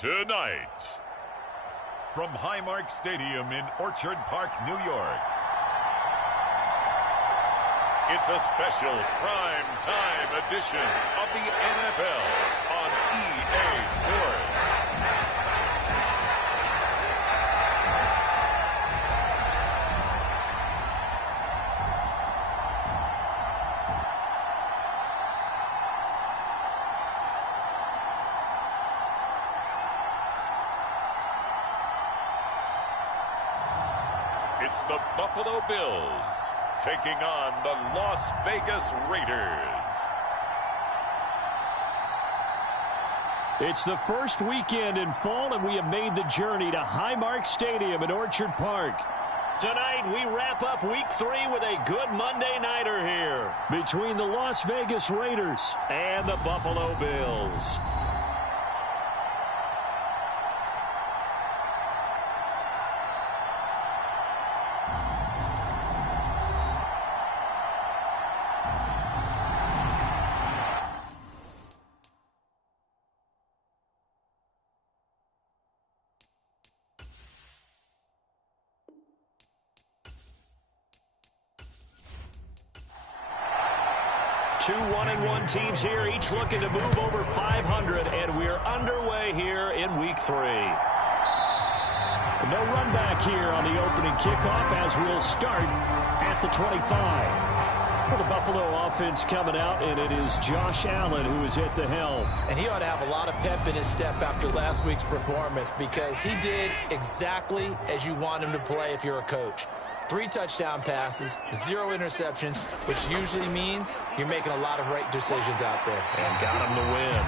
Tonight, from Highmark Stadium in Orchard Park, New York, it's a special prime time edition of the NFL on EA Sports. It's the Buffalo Bills taking on the Las Vegas Raiders. It's the first weekend in fall, and we have made the journey to Highmark Stadium in Orchard Park. Tonight, we wrap up Week 3 with a good Monday nighter here between the Las Vegas Raiders and the Buffalo Bills. Two 1-1 teams here, each looking to move over 500, and we're underway here in Week 3. No run back here on the opening kickoff as we'll start at the 25. Well, the Buffalo offense coming out, and it is Josh Allen who is at the helm. And he ought to have a lot of pep in his step after last week's performance because he did exactly as you want him to play if you're a coach. 3 touchdown passes, 0 interceptions, which usually means you're making a lot of right decisions out there. And got him to win.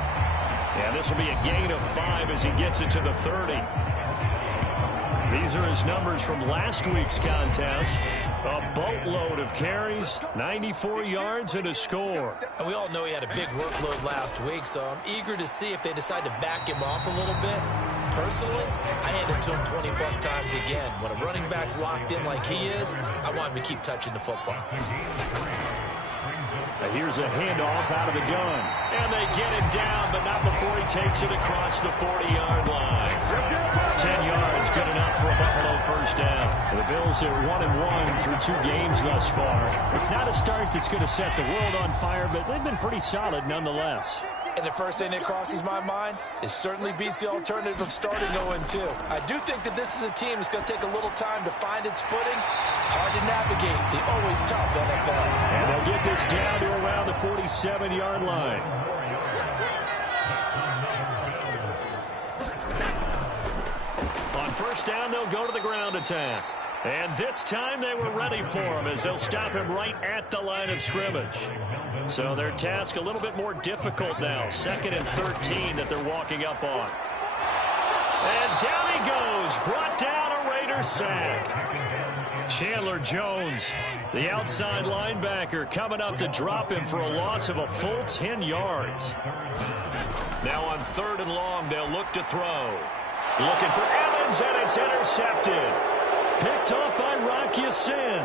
And this will be a gain of 5 as he gets it to the 30. These are his numbers from last week's contest. A boatload of carries, 94 yards, and a score. And we all know he had a big workload last week, so I'm eager to see if they decide to back him off a little bit. Personally, I hand it to him 20-plus times again. When a running back's locked in like he is, I want him to keep touching the football. Now here's a handoff out of the gun. And they get him down, but not before he takes it across the 40-yard line. 10 yards, good enough for a Buffalo first down. The Bills are 1-1 through 2 games thus far. It's not a start that's going to set the world on fire, but they've been pretty solid nonetheless. And the first thing that crosses my mind, it certainly beats the alternative of starting 0-2. I do think that this is a team that's going to take a little time to find its footing. Hard to navigate the always tough NFL. And they'll get this down to around the 47-yard line. On first down, they'll go to the ground attack. And this time they were ready for him as they'll stop him right at the line of scrimmage. So their task a little bit more difficult now. 2nd and 13 that they're walking up on. And down he goes. Brought down a Raiders sack. Chandler Jones, the outside linebacker, coming up to drop him for a loss of a full 10 yards. Now on 3rd and long, they'll look to throw. Looking for Evans, and it's intercepted. Picked off by Rock Ya-Sin.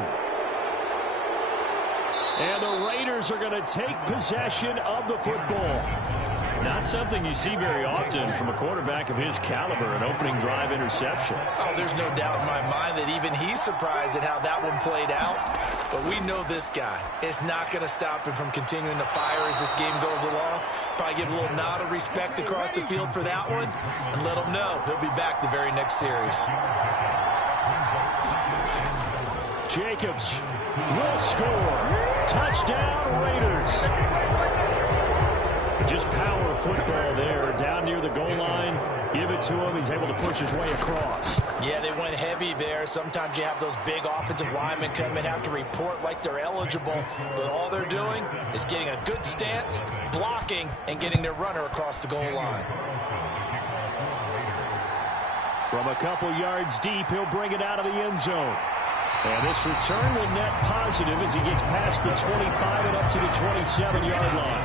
And the Raiders are going to take possession of the football. Not something you see very often from a quarterback of his caliber, an opening drive interception. Oh, there's no doubt in my mind that even he's surprised at how that one played out. But we know this guy. It's not going to stop him from continuing to fire as this game goes along. Probably give a little nod of respect across the field for that one and let him know he'll be back the very next series. Jacobs will score. Touchdown, Raiders. Just power football there. Down near the goal line. Give it to him. He's able to push his way across. Yeah, they went heavy there. Sometimes you have those big offensive linemen come and have to report like they're eligible. But all they're doing is getting a good stance, blocking, and getting their runner across the goal line. From a couple yards deep, he'll bring it out of the end zone. And this return will net positive as he gets past the 25 and up to the 27-yard line.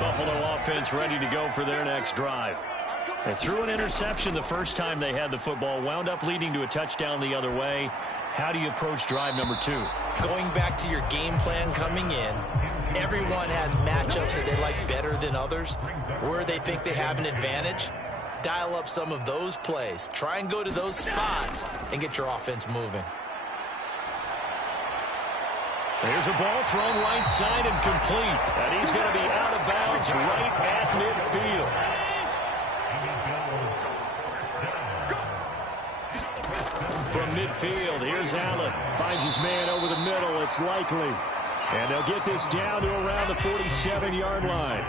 Buffalo offense ready to go for their next drive. They threw an interception the first time they had the football, wound up leading to a touchdown the other way. How do you approach drive number 2? Going back to your game plan coming in, everyone has matchups that they like better than others, where they think they have an advantage. dial up some of those plays. Try and go to those spots and get your offense moving. There's a ball thrown right side and complete. And he's going to be out of bounds right at midfield. From midfield, here's Allen. Finds his man over the middle. It's Likely. And they'll get this down to around the 47-yard line.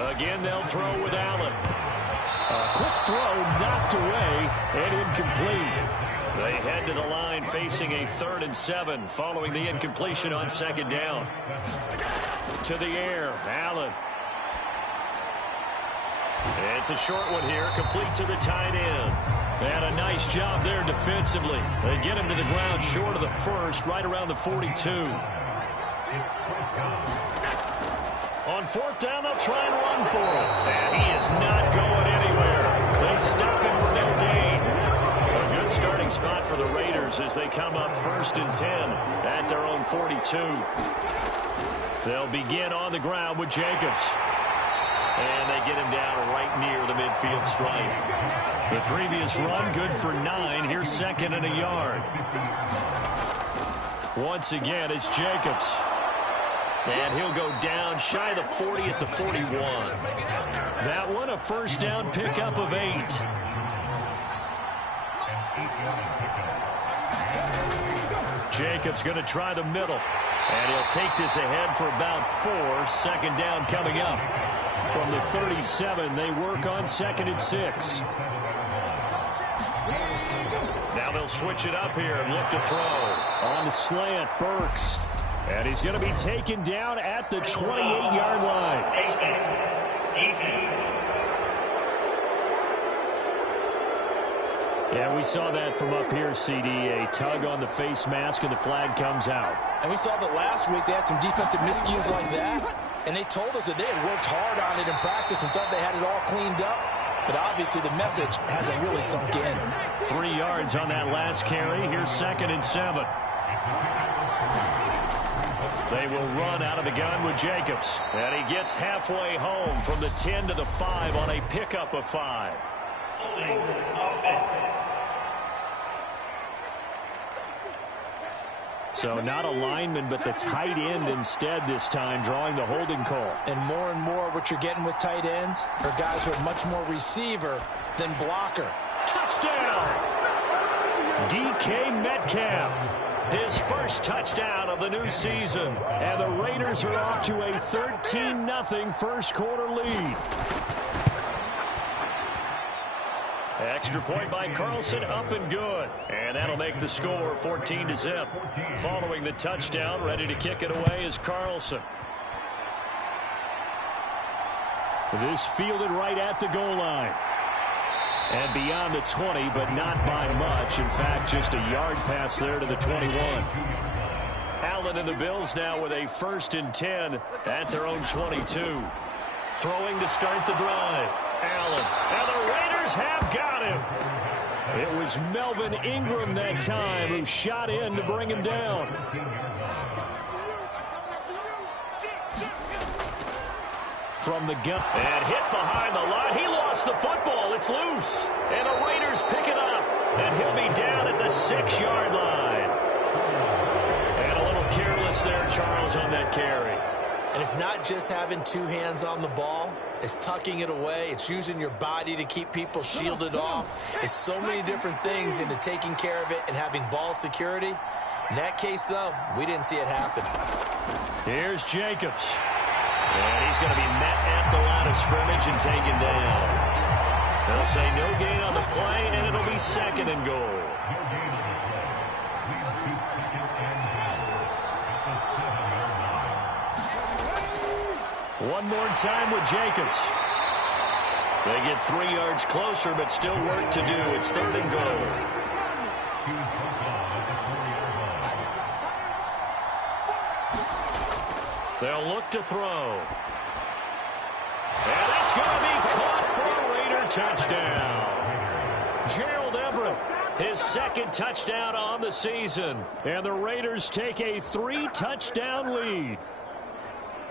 Again, they'll throw with Allen. A quick throw knocked away and incomplete. They head to the line facing a 3rd and 7 following the incompletion on 2nd down. To the air, Allen. It's a short one here, complete to the tight end. And a nice job there defensively. They get him to the ground short of the 1st, right around the 42. On 4th down, they'll try and run for it. And he is not going anywhere. They stop him for no gain. A good starting spot for the Raiders as they come up 1st and 10 at their own 42. They'll begin on the ground with Jacobs. And they get him down right near the midfield stripe. The previous run, good for 9. Here's 2nd and a yard. Once again, it's Jacobs. And he'll go down shy of the 40 at the 41. That one, a 1st down pickup of 8. Jacobs going to try the middle. And he'll take this ahead for about 4. 2nd down coming up. From the 37, they work on 2nd and 6. Now they'll switch it up here and look to throw. On the slant, Burks. And he's going to be taken down at the 28-yard line. Yeah, we saw that from up here, CD. A tug on the face mask, and the flag comes out. And we saw that last week. They had some defensive miscues like that. And they told us that they had worked hard on it in practice and thought they had it all cleaned up. But obviously the message hasn't really sunk in. 3 yards on that last carry. Here's 2nd and 7. They will run out of the gun with Jacobs. And he gets halfway home from the 10 to the 5 on a pickup of 5. So not a lineman, but the tight end instead this time, drawing the holding call. And more what you're getting with tight ends are guys who are much more receiver than blocker. Touchdown! DK Metcalf. His first touchdown of the new season. And the Raiders are off to a 13-0 first quarter lead. Extra point by Carlson, up and good. And that'll make the score 14-0. Following the touchdown, ready to kick it away is Carlson. This fielded right at the goal line. And beyond the 20, but not by much. In fact, just a yard pass there to the 21. Allen and the Bills now with a 1st and 10 at their own 22. Throwing to start the drive. Allen. And the Raiders have got him. It was Melvin Ingram that time who shot in to bring him down. From the gun. And hit behind the line. He lost the football. It's loose. And the Raiders pick it up. And he'll be down at the 6-yard line. And a little careless there, Charles, on that carry. And it's not just having 2 hands on the ball. It's tucking it away. It's using your body to keep people shielded off. It's so many different things into taking care of it and having ball security. In that case, though, we didn't see it happen. Here's Jacobs. And he's going to be met at the line of scrimmage and taken down. They'll say no gain on the play, and it'll be 2nd and goal. One more time with Jacobs. They get 3 yards closer, but still work to do. It's 3rd and goal. They'll look to throw. And that's going to be caught for a Raider touchdown. Gerald Everett, his 2nd touchdown on the season. And the Raiders take a 3-touchdown lead.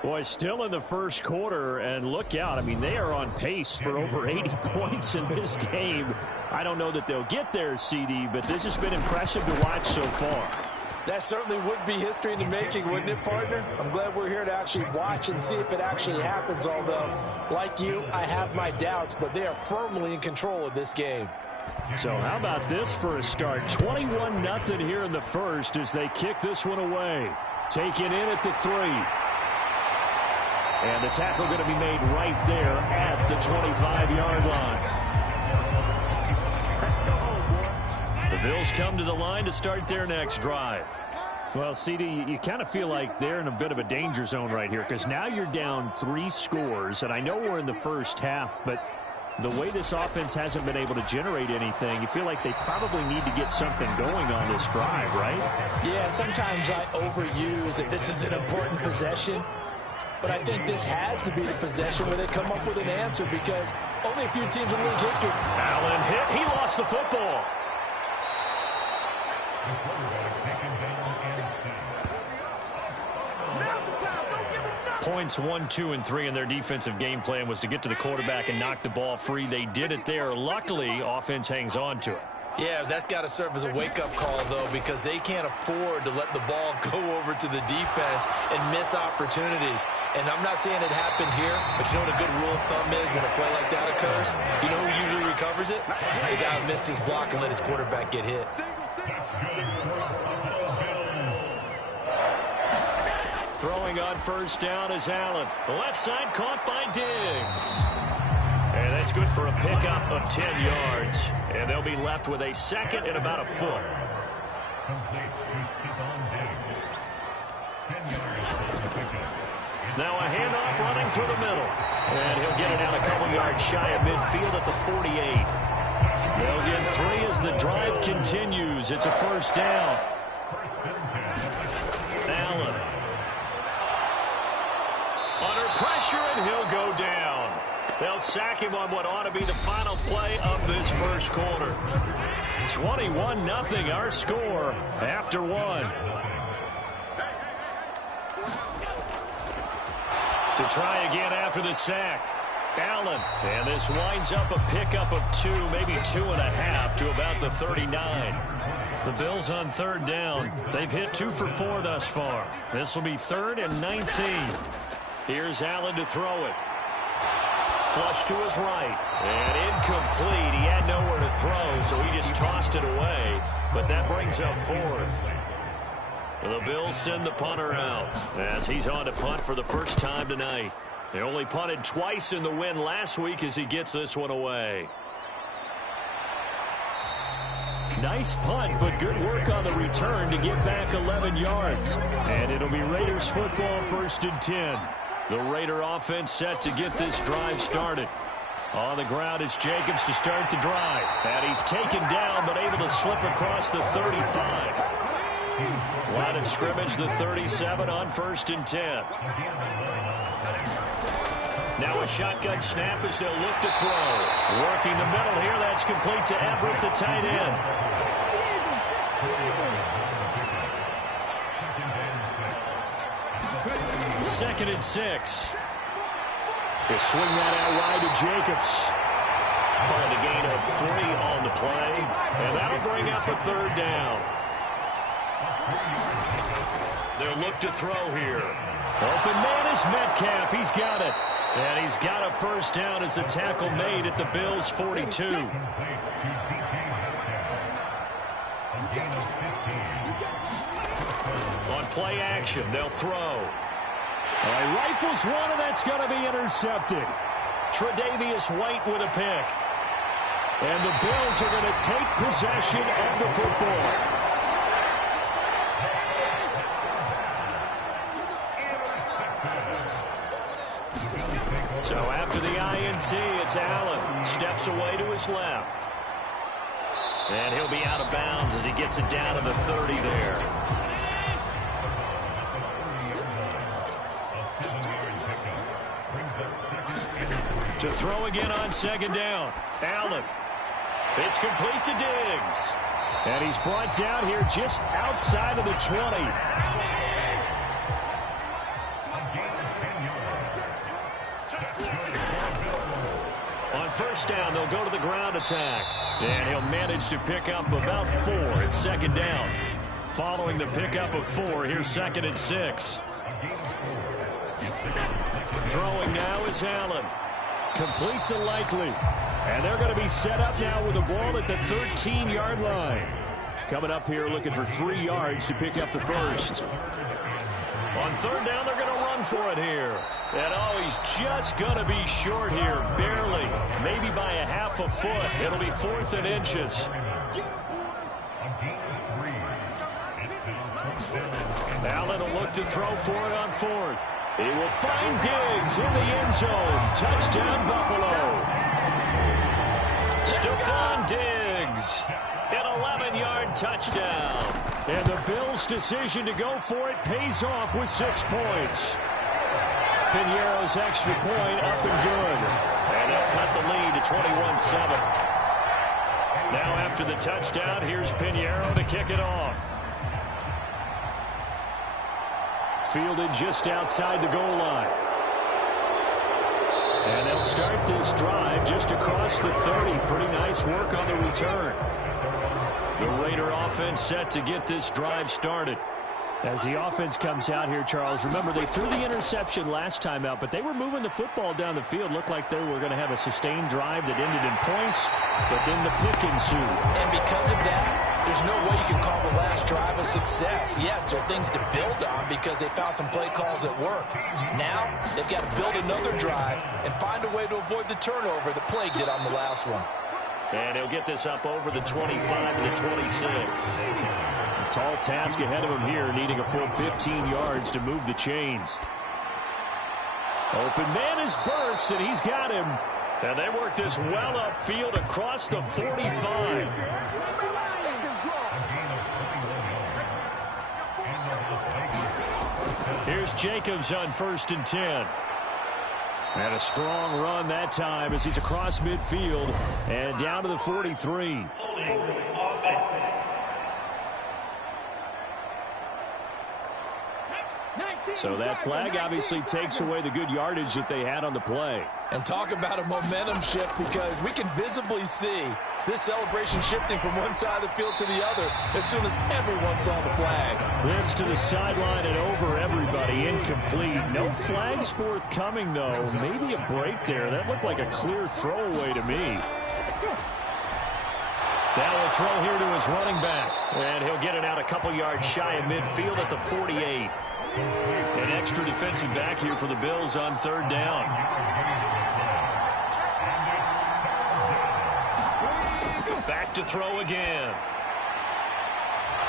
Boy, still in the first quarter, and look out. I mean, they are on pace for over 80 points in this game. I don't know that they'll get there, CD, but this has been impressive to watch so far. That certainly would be history in the making, wouldn't it, partner? I'm glad we're here to actually watch and see if it actually happens, although, like you, I have my doubts, but they are firmly in control of this game. So how about this for a start? 21-0 here in the first as they kick this one away. Taken in at the 3. And the tackle going to be made right there at the 25-yard line. The Bills come to the line to start their next drive. Well, CD, you kind of feel like they're in a bit of a danger zone right here because now you're down 3 scores, and I know we're in the first half, but the way this offense hasn't been able to generate anything, you feel like they probably need to get something going on this drive, right? Yeah, and sometimes I overuse it. This is an important possession. But I think this has to be the possession where they come up with an answer because only a few teams in league history. Allen hit. He lost the football. Points 1, 2, and 3 in their defensive game plan was to get to the quarterback and knock the ball free. They did it there. Luckily, offense hangs on to it. Yeah, that's got to serve as a wake-up call, though, because they can't afford to let the ball go over to the defense and miss opportunities. And I'm not saying it happened here, but you know what a good rule of thumb is when a play like that occurs? You know who usually recovers it? The guy who missed his block and let his quarterback get hit. Throwing on first down is Allen. The left side caught by Diggs. And that's good for a pickup of 10 yards. And they'll be left with a second and about a foot. Now a handoff running through the middle. And he'll get it out a couple yards shy of midfield at the 48. They'll get 3 as the drive continues. It's a first down. Allen. Under pressure, and he'll go down. They'll sack him on what ought to be the final play of this first quarter. 21-0 our score after 1. To try again after the sack. Allen. And this winds up a pickup of 2, maybe 2.5 to about the 39. The Bills on third down. They've hit 2 for 4 thus far. This will be 3rd and 19. Here's Allen to throw it. Flush to his right. And incomplete. He had nowhere to throw, so he just tossed it away. But that brings up 4th. The Bills send the punter out as he's on to punt for the first time tonight. They only punted twice in the win last week as he gets this one away. Nice punt, but good work on the return to get back 11 yards. And it'll be Raiders football, 1st and 10. The Raider offense set to get this drive started. On the ground, it's Jacobs to start the drive. And he's taken down, but able to slip across the 35. Line of scrimmage, the 37 on 1st and 10. Now a shotgun snap as they'll look to throw. Working the middle here, that's complete to Everett, the tight end. 2nd and 6. They swing that out wide to Jacobs. Calling a gain of 3 on the play. And that'll bring up a 3rd down. They'll look to throw here. Open man is Metcalf. He's got it. And he's got a first down as the tackle made at the Bills' 42. On play action, they'll throw. Rifles one, and that's going to be intercepted. Tre'Davious White with a pick. And the Bills are going to take possession of the football. So after the INT, it's Allen. Steps away to his left. And he'll be out of bounds as he gets it down to the 30 there. To throw again on 2nd down. Allen. It's complete to Diggs. And he's brought down here just outside of the 20. On first down, they'll go to the ground attack. And he'll manage to pick up about 4. It's second down. Following the pickup of 4, here's 2nd and 6. Throwing now is Allen. Complete to Likely. And they're going to be set up now with the ball at the 13-yard line. Coming up here looking for 3 yards to pick up the first. On third down, they're going to run for it here. And oh, he's just going to be short here, barely. Maybe by a half a foot. It'll be 4th and inches. Allen will look to throw for it on 4th. He will find Diggs in the end zone. Touchdown, Buffalo. Stephon Diggs, an 11-yard touchdown. And the Bills' decision to go for it pays off with 6 points. Piñeiro's extra point up and good. And they'll cut the lead to 21-7. Now after the touchdown, here's Piñeiro to kick it off. Fielded just outside the goal line. And they'll start this drive just across the 30. Pretty nice work on the return. The Raider offense set to get this drive started. As the offense comes out here, Charles, remember they threw the interception last time out, but they were moving the football down the field. Looked like they were going to have a sustained drive that ended in points, but then the pick ensued. And because of that, there's no way you can call the last drive a success. Yes, there are things to build on because they found some play calls that work. Now, they've got to build another drive and find a way to avoid the turnover that plagued it on the last one. And he'll get this up over the 25 to the 26. A tall task ahead of him here, needing a full 15 yards to move the chains. Open man is Burks, and he's got him. And they work this well upfield across the 45. Here's Jacobs on 1st and 10. And a strong run that time as he's across midfield and down to the 43. So that flag obviously takes away the good yardage that they had on the play. And talk about a momentum shift, because we can visibly see this celebration shifting from one side of the field to the other as soon as everyone saw the flag. This to the sideline and over everybody. Incomplete. No flags forthcoming, though. Maybe a break there. That looked like a clear throwaway to me. Now a throw here to his running back. And he'll get it out a couple yards shy of midfield at the 48. An extra defensive back here for the Bills on 3rd down. Back to throw again.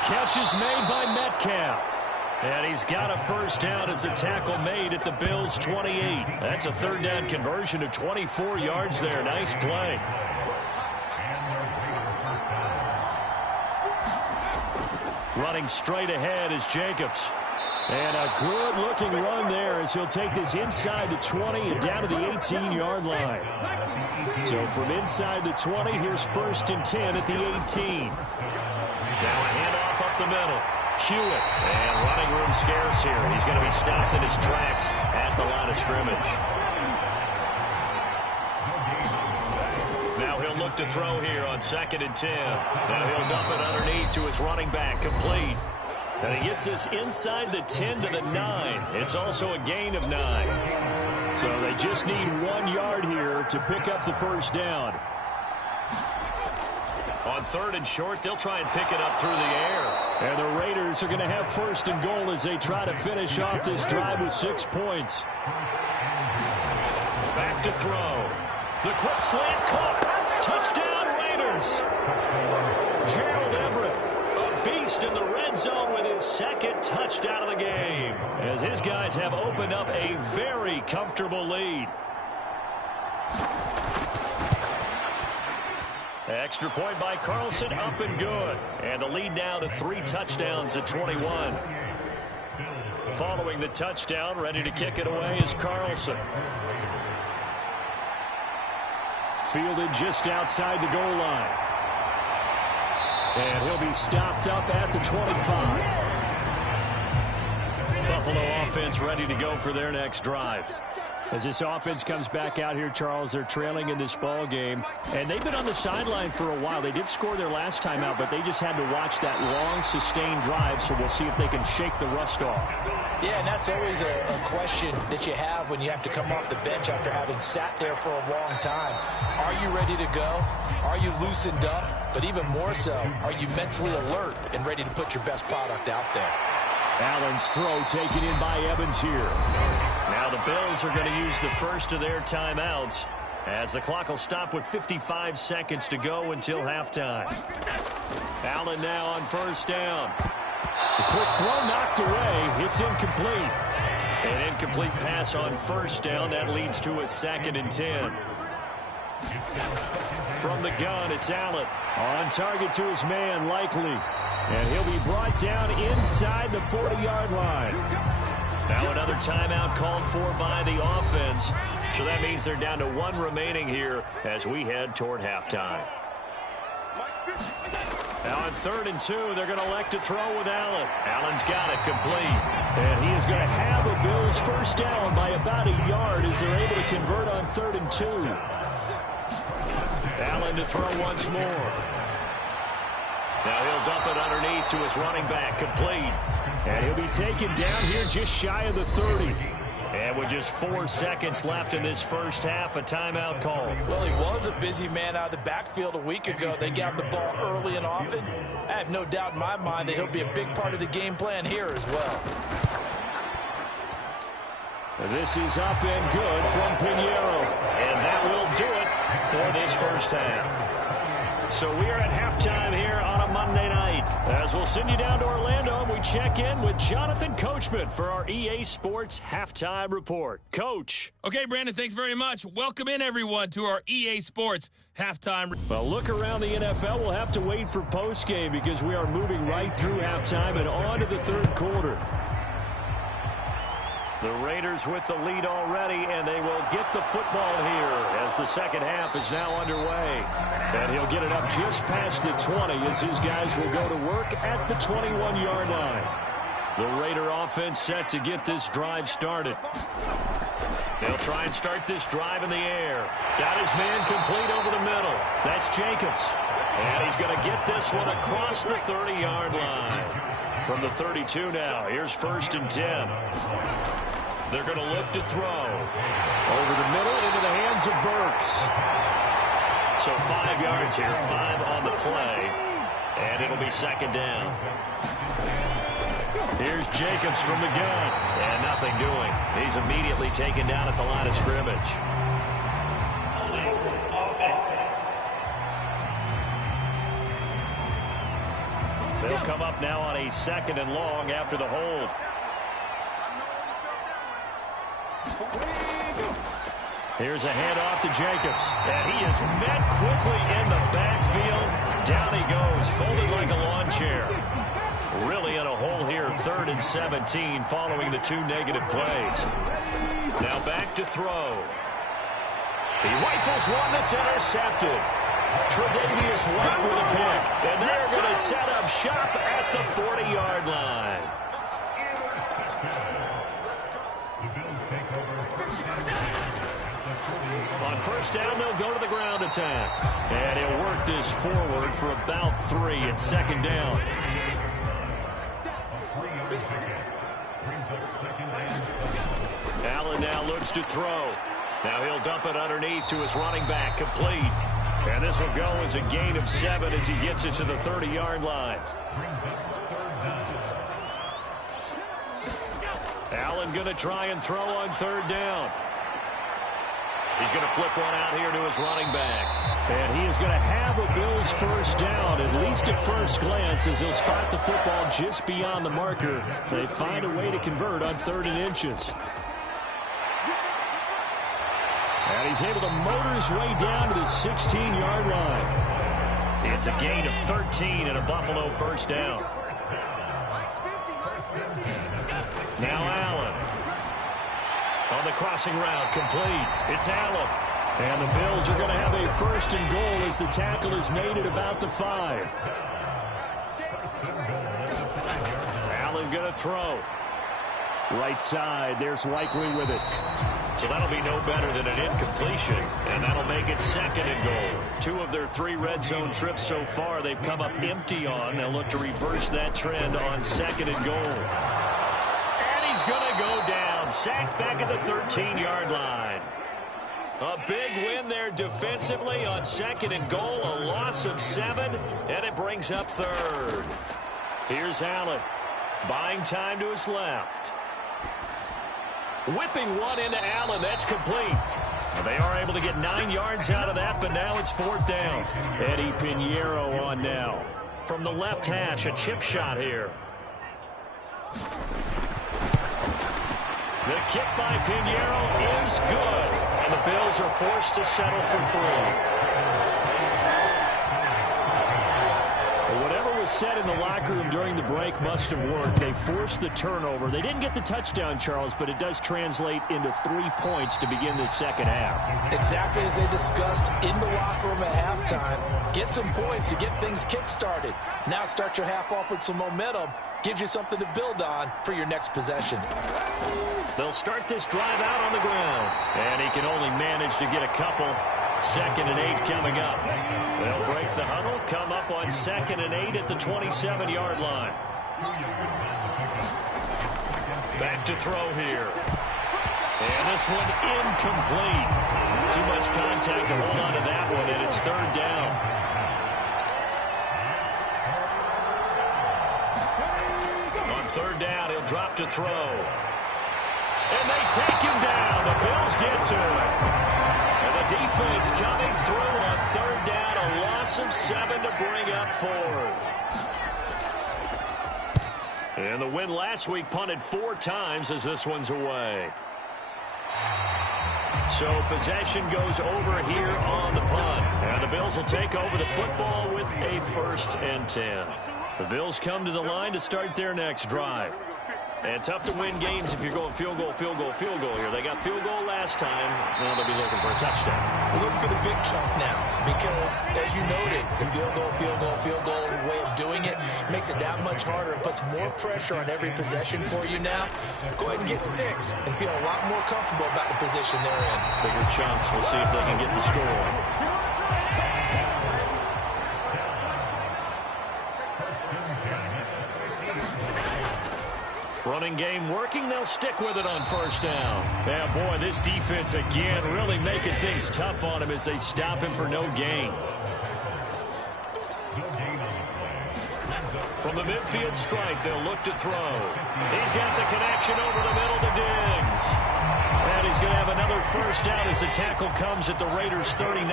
Catch is made by Metcalf. And he's got a first down as a tackle made at the Bills' 28. That's a 3rd down conversion of 24 yards there. Nice play. Running straight ahead is Jacobs. And a good-looking run there as he'll take this inside the 20 and down to the 18-yard line. So from inside the 20, here's 1st and 10 at the 18. Now a handoff up the middle. Hewitt, and running room scarce here. He's going to be stopped in his tracks at the line of scrimmage. Now he'll look to throw here on 2nd and 10. Now he'll dump it underneath to his running back, complete. And he gets this inside the 10 to the 9. It's also a gain of 9. So they just need 1 yard here to pick up the first down. On 3rd and short, they'll try and pick it up through the air. And the Raiders are going to have 1st and goal as they try to finish off this drive with 6 points. Back to throw. The quick slant caught. Touchdown, Raiders. Gerald Everett, a beast in the red zone with his 2nd touchdown of the game, as his guys have opened up a very comfortable lead. Extra point by Carlson, up and good. And the lead now to 3 touchdowns at 21. Following the touchdown, ready to kick it away is Carlson. Fielded just outside the goal line. And he'll be stopped up at the 25. Buffalo offense ready to go for their next drive. As this offense comes back out here, Charles, they're trailing in this ball game, and they've been on the sideline for a while. They did score their last time out, but they just had to watch that long, sustained drive, so we'll see if they can shake the rust off. Yeah, and that's always a question that you have when you have to come off the bench after having sat there for a long time. Are you ready to go? Are you loosened up? But even more so, are you mentally alert and ready to put your best product out there? Allen's throw taken in by Evans here. Now the Bills are going to use the first of their timeouts as the clock will stop with 55 seconds to go until halftime. Allen now on first down. The quick throw knocked away. It's incomplete. An incomplete pass on first down. That leads to a 2nd and 10. From the gun, it's Allen. On target to his man, Likely. And he'll be brought down inside the 40-yard line. Now another timeout called for by the offense. So that means they're down to 1 remaining here as we head toward halftime. Now on 3rd and 2, they're going to elect to throw with Allen. Allen's got it complete. And he is going to have a Bills first down by about a yard as they're able to convert on 3rd and 2. Allen to throw once more. Now he'll dump it underneath to his running back, complete. And he'll be taken down here just shy of the 30. And with just 4 seconds left in this first half, a timeout call. Well, he was a busy man out of the backfield a week ago. They got the ball early and often. I have no doubt in my mind that he'll be a big part of the game plan here as well. This is up and good from Pinheiro. And that will do it for this first half. So we are at halftime here on a Monday night. As we'll send you down to Orlando, and we check in with Jonathan Coachman for our EA Sports Halftime Report. Coach. Okay, Brandon, thanks very much. Welcome in, everyone, to our EA Sports Halftime. Well, look around the NFL. We'll have to wait for postgame because we are moving right through halftime and on to the 3rd quarter. The Raiders with the lead already, and they will get the football here as the second half is now underway. And he'll get it up just past the 20 as his guys will go to work at the 21-yard line. The Raider offense set to get this drive started. They'll try and start this drive in the air. Got his man complete over the middle. That's Jacobs. And he's going to get this one across the 30-yard line. From the 32 now, here's 1st and 10. They're going to look to throw. Over the middle into the hands of Burks. So 5 yards here, 5 on the play. And it'll be 2nd down. Here's Jacobs from the gun. And nothing doing. He's immediately taken down at the line of scrimmage. They'll come up now on a 2nd and long after the hold. Here's a handoff to Jacobs. And he is met quickly in the backfield. Down he goes, folded like a lawn chair. Really in a hole here, 3rd and 17 following the 2 negative plays. Now back to throw. He rifles one that's intercepted. Tre'Davious White with a pick. And they're going to set up shop at the 40-yard line. On first down, they'll go to the ground attack. And he'll work this forward for about 3 at 2nd down. Allen now looks to throw. Now he'll dump it underneath to his running back, complete. And this will go as a gain of 7 as he gets it to the 30-yard line. Allen going to try and throw on 3rd down. He's going to flip one out here to his running back. And he is going to have a Bills first down, at least at first glance, as he'll spot the football just beyond the marker. They find a way to convert on 3rd and inches. And he's able to motor his way down to the 16-yard line. It's a gain of 13 and a Buffalo first down. Now Allen. On the crossing route, complete. It's Allen. And the Bills are going to have a 1st and goal as the tackle is made at about the 5. Allen going to throw. Right side, there's Likely with it. So that'll be no better than an incompletion, and that'll make it 2nd and goal. 2 of their 3 red zone trips so far they've come up empty on. They'll look to reverse that trend on 2nd and goal. And he's going to go down, sacked back at the 13-yard line. A big win there defensively on 2nd and goal, a loss of 7, and it brings up 3rd. Here's Allen, buying time to his left. Whipping one into Allen. That's complete. They are able to get 9 yards out of that, but now it's 4th down. Eddie Pinheiro on now. From the left hash, a chip shot here. The kick by Pinheiro is good. And the Bills are forced to settle for 3. Whatever was said in the locker room during the break must have worked. They forced the turnover. They didn't get the touchdown, Charles, but it does translate into 3 points to begin this second half. Exactly as they discussed in the locker room at halftime. Get some points to get things kick-started. Now start your half off with some momentum. Gives you something to build on for your next possession. They'll start this drive out on the ground. And he can only manage to get a couple. 2nd and 8 coming up. They'll break the huddle, come up on 2nd and 8 at the 27-yard line. Back to throw here. And this one incomplete. Too much contact to hold on to that one, and it's 3rd down. On 3rd down, he'll drop to throw. And they take him down. The Bills get to it. And the defense coming through on 3rd down. A loss of 7 to bring up 4th. And the win last week punted 4 times as this one's away. So possession goes over here on the punt. And the Bills will take over the football with a 1st and 10. The Bills come to the line to start their next drive. And tough to win games if you're going field goal, field goal, field goal here. They got field goal last time. Now they'll be looking for a touchdown. We're looking for the big chunk now because, as you noted, the field goal way of doing it makes it that much harder and puts more pressure on every possession for you now. Go ahead and get 6 and feel a lot more comfortable about the position they're in. Bigger chunks. We'll see if they can get the score. Running game working. They'll stick with it on 1st down. Yeah, boy, this defense again really making things tough on him as they stop him for no gain. From the midfield stripe, they'll look to throw. He's got the connection over the middle to Diggs. And he's going to have another 1st down as the tackle comes at the Raiders' 39.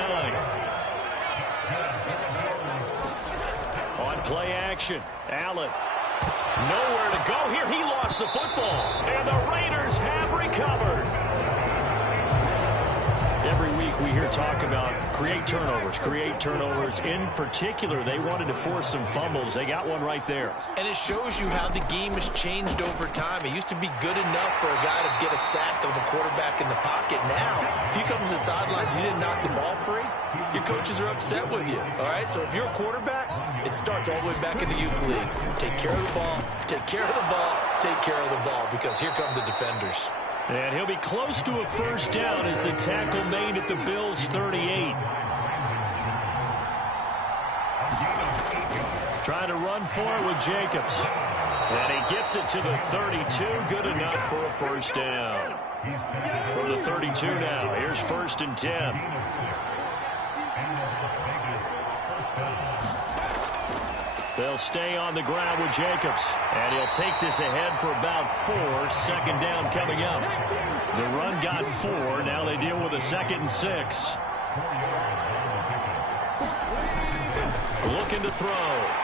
On play action, Allen. Nowhere to go here. He lost the football. And the Raiders have recovered. Every week we hear talk about create turnovers. In particular, they wanted to force some fumbles. They got one right there. And it shows you how the game has changed over time. It used to be good enough for a guy to get a sack of a quarterback in the pocket. Now, if you come to the sidelines and you didn't knock the ball free, your coaches are upset with you. All right? So if you're a quarterback, it starts all the way back in the youth leagues. Take care of the ball, take care of the ball, take care of the ball, because here come the defenders. And he'll be close to a 1st down as the tackle made at the Bills' 38. Trying to run for it with Jacobs. And he gets it to the 32. Good enough for a 1st down. From the 32 now, here's 1st and 10. They'll stay on the ground with Jacobs. And he'll take this ahead for about 4. 2nd down coming up. The run got 4. Now they deal with a 2nd and 6. Looking to throw.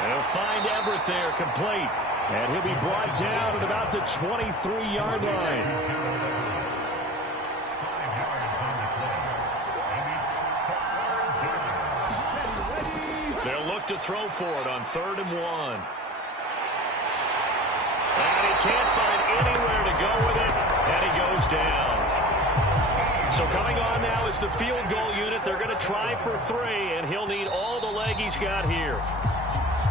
And he'll find Everett there, complete. And he'll be brought down at about the 23-yard line. To throw for it on 3rd and 1. And he can't find anywhere to go with it, and he goes down. So coming on now is the field goal unit. They're going to try for 3, and he'll need all the leg he's got here.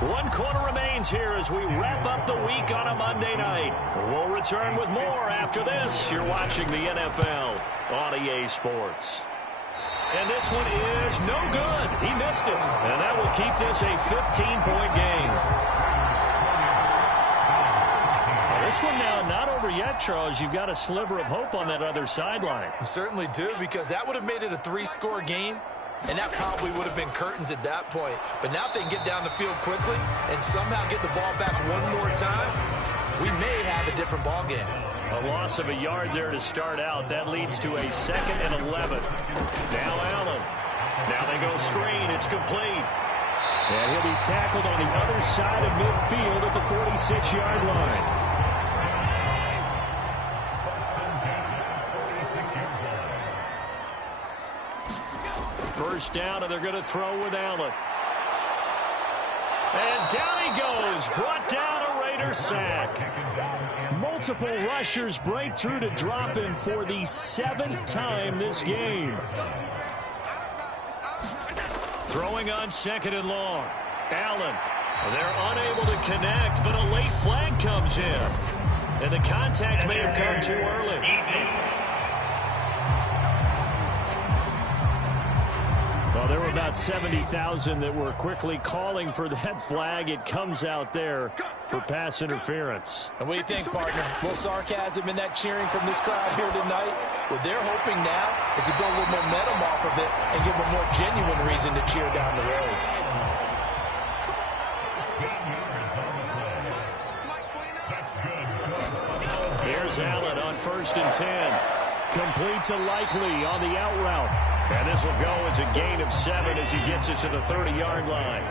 1 quarter remains here as we wrap up the week on a Monday night. We'll return with more after this. You're watching the NFL on EA Sports. And this one is no good. He missed it. And that will keep this a 15-point game. This one now not over yet, Charles. You've got a sliver of hope on that other sideline. You certainly do, because that would have made it a 3-score game, and that probably would have been curtains at that point. But now if they can get down the field quickly and somehow get the ball back one more time, we may have a different ball game. A loss of a yard there to start out. That leads to a 2nd and 11. Now Allen. Now they go screen. It's complete. And he'll be tackled on the other side of midfield at the 46-yard line. First down, and they're going to throw with Allen. And down he goes. Brought down a Raider sack. Multiple rushers break through to drop him for the 7th time this game. Throwing on 2nd and long. Allen. They're unable to connect, but a late flag comes in. And the contact may have come too early. Well, there were about 70,000 that were quickly calling for that flag. It comes out there for pass interference. And what do you think, partner? A little sarcasm in that cheering from this crowd here tonight. What they're hoping now is to build a little momentum off of it and give them a more genuine reason to cheer down the road. Here's Allen on 1st and 10. Complete to Likely on the out route. And this will go as a gain of 7 as he gets it to the 30-yard line.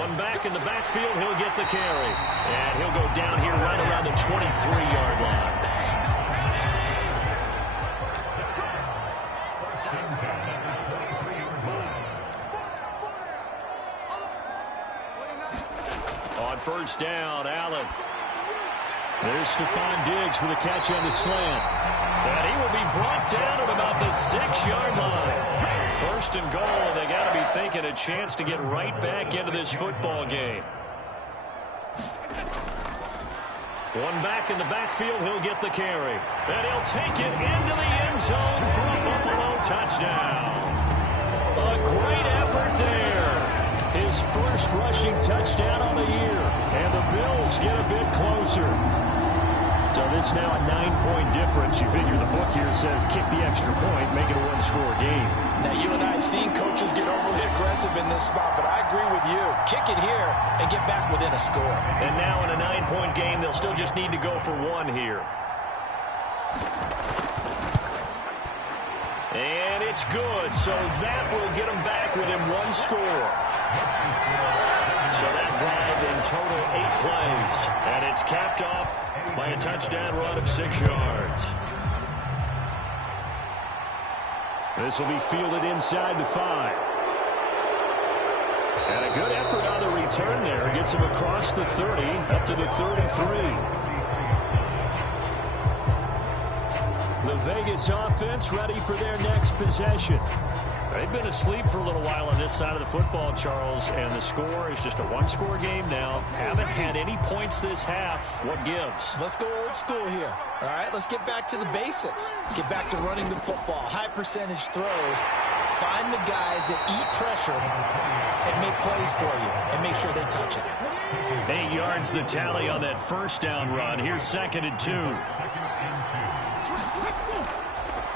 One back in the backfield, he'll get the carry. And he'll go down here right around the 23-yard line. On first down, Allen. There's Stephon Diggs for the catch on the slant. And he will be brought down at about the 6-yard line. 1st and goal, and they got to be thinking a chance to get right back into this football game. One back in the backfield, he'll get the carry. And he'll take it into the end zone for a Buffalo touchdown. A great effort there. His first rushing touchdown on the year. And the Bills get a bit closer. So this now a 9-point difference. You figure the book here says kick the extra point, make it a 1-score game. Now, you and I have seen coaches get overly aggressive in this spot, but I agree with you. Kick it here and get back within a score. And now in a 9-point game, they'll still just need to go for 1 here. And it's good, so that will get them back within 1 score. So that drive in total 8 plays. And it's capped off by a touchdown run of 6 yards. This will be fielded inside the 5. And a good effort on the return there. Gets him across the 30 up to the 33. The Vegas offense ready for their next possession. They've been asleep for a little while on this side of the football, Charles, and the score is just a 1-score game now. Haven't had any points this half. What gives? Let's go old school here. All right, let's get back to the basics. Get back to running the football, high percentage throws. Find the guys that eat pressure and make plays for you and make sure they touch it. 8 yards the tally on that first down run. Here's 2nd and 2.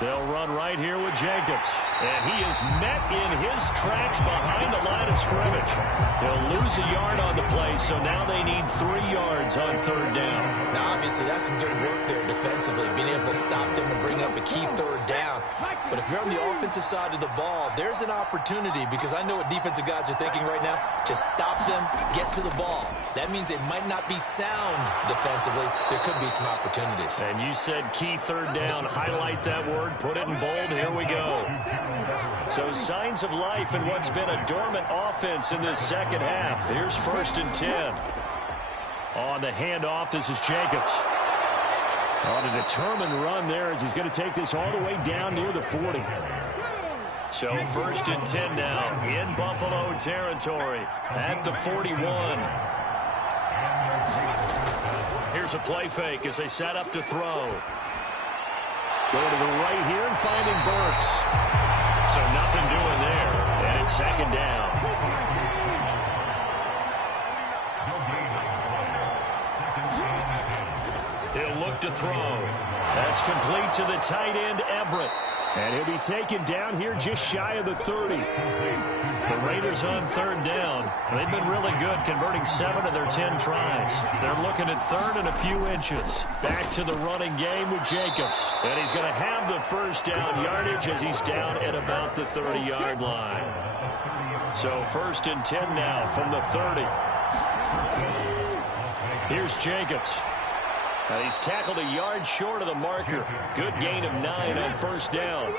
They'll run right here with Jacobs. And he is met in his tracks behind the line of scrimmage. They'll lose a yard on the play, so now they need 3 yards on 3rd down. Now, obviously, that's some good work there defensively, being able to stop them and bring up a key 3rd down. But if you're on the offensive side of the ball, there's an opportunity, because I know what defensive guys are thinking right now. Just stop them, get to the ball. That means they might not be sound defensively. There could be some opportunities. And you said key 3rd down. Highlight that word. Put it in bold. Here we go. So signs of life in what's been a dormant offense in this second half. Here's 1st and 10. On the handoff, this is Jacobs. On a determined run there as he's going to take this all the way down near the 40. So 1st and 10 now in Buffalo territory at the 41. Here's a play fake as they set up to throw. Going to the right here and finding Burks. So nothing doing there, and it's 2nd down. He'll look to throw. That's complete to the tight end, Everett. And he'll be taken down here just shy of the 30. The Raiders on 3rd down. They've been really good, converting 7 of their 10 tries. They're looking at 3rd and a few inches. Back to the running game with Jacobs. And he's going to have the 1st down yardage as he's down at about the 30-yard line. So 1st and 10 now from the 30. Here's Jacobs. Now he's tackled a yard short of the marker. Good gain of 9 on 1st down.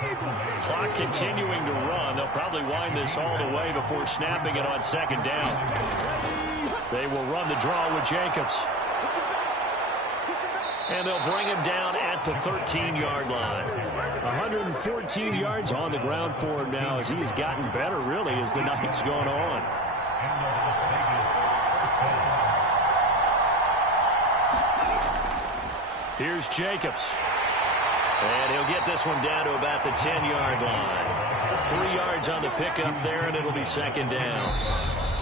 Clock continuing to run. They'll probably wind this all the way before snapping it on 2nd down. They will run the draw with Jacobs. And they'll bring him down at the 13-yard line. 114 yards on the ground for him now as he has gotten better, really, as the night's gone on. Here's Jacobs. And he'll get this one down to about the 10-yard line. 3 yards on the pickup there, and it'll be 2nd down.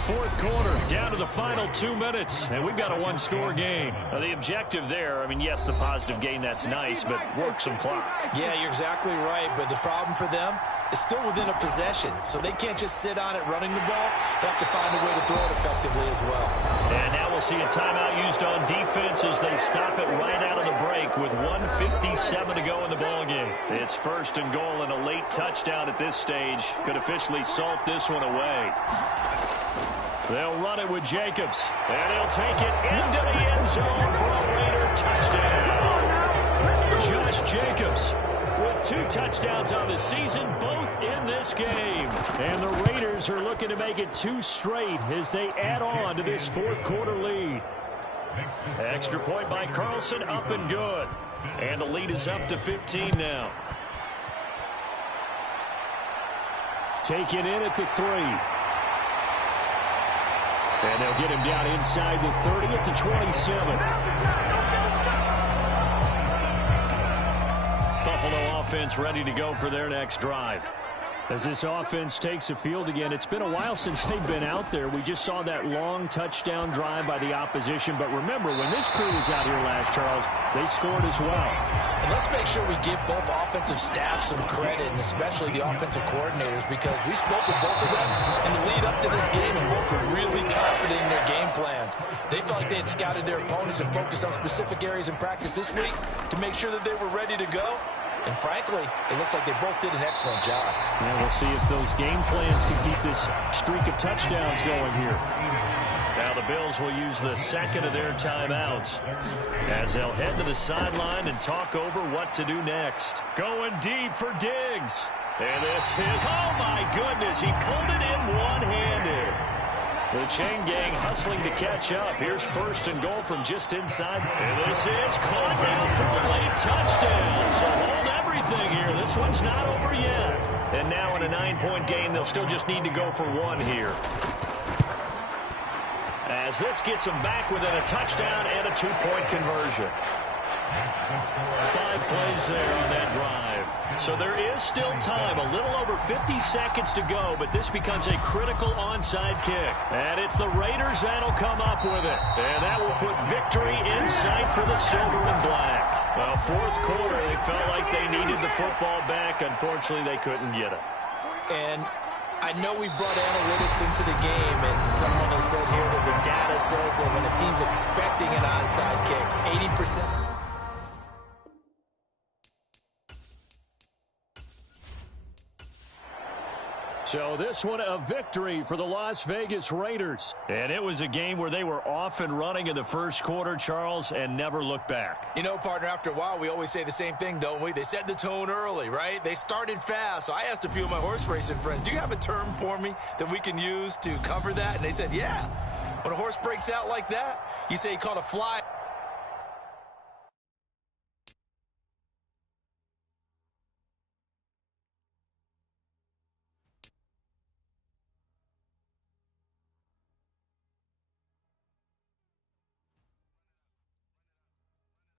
4th quarter, down to the final 2 minutes, and we've got a 1-score game. Now, the objective there, I mean, yes, the positive gain, that's nice, but work some clock. Yeah, you're exactly right, but the problem for them is still within a possession, so they can't just sit on it running the ball. They have to find a way to throw it effectively as well. And now we'll see a timeout used on defense as they stop it right out of the break with 1:57 to go in the ballgame. It's 1st and goal, and a late touchdown at this stage could officially salt this one away. They'll run it with Jacobs, and he'll take it into the end zone for a Raider touchdown. Josh Jacobs with 2 touchdowns on the season, both in this game. And the Raiders are looking to make it 2 straight as they add on to this 4th quarter lead. Extra point by Carlson, up and good. And the lead is up to 15 now. Taken in at the 3. And they'll get him down inside the 30 at the 27. Buffalo offense ready to go for their next drive. As this offense takes the field again, it's been a while since they've been out there. We just saw that long touchdown drive by the opposition. But remember, when this crew was out here last, Charles, they scored as well. And let's make sure we give both offensive staffs some credit, and especially the offensive coordinators, because we spoke with both of them in the lead up to this game, and both were really confident in their game plans. They felt like they had scouted their opponents and focused on specific areas in practice this week to make sure that they were ready to go. And frankly, it looks like they both did an excellent job. Yeah, we'll see if those game plans can keep this streak of touchdowns going here. Now the Bills will use the 2nd of their timeouts as they'll head to the sideline and talk over what to do next. Going deep for Diggs. And this is, oh my goodness, he pulled it in one-handed. The chain gang hustling to catch up. Here's 1st and goal from just inside. And this is caught down for a late touchdown. So hold everything here. This one's not over yet. And now in a 9-point game, they'll still just need to go for 1 here. As this gets them back within a touchdown and a 2-point conversion. 5 plays there on that drive. So there is still time, a little over 50 seconds to go, but this becomes a critical onside kick. And it's the Raiders that'll come up with it. And that will put victory in sight for the silver and black. Well, 4th quarter, they felt like they needed the football back. Unfortunately, they couldn't get it. And I know we brought analytics into the game, and someone has said here that the data says that when a team's expecting an onside kick, 80%. So this one a victory for the Las Vegas Raiders. And it was a game where they were off and running in the 1st quarter, Charles, and never looked back. You know, partner, after a while, we always say the same thing, don't we? They set the tone early, right? They started fast. So I asked a few of my horse racing friends, do you have a term for me that we can use to cover that? And they said, yeah. When a horse breaks out like that, you say he caught a fly.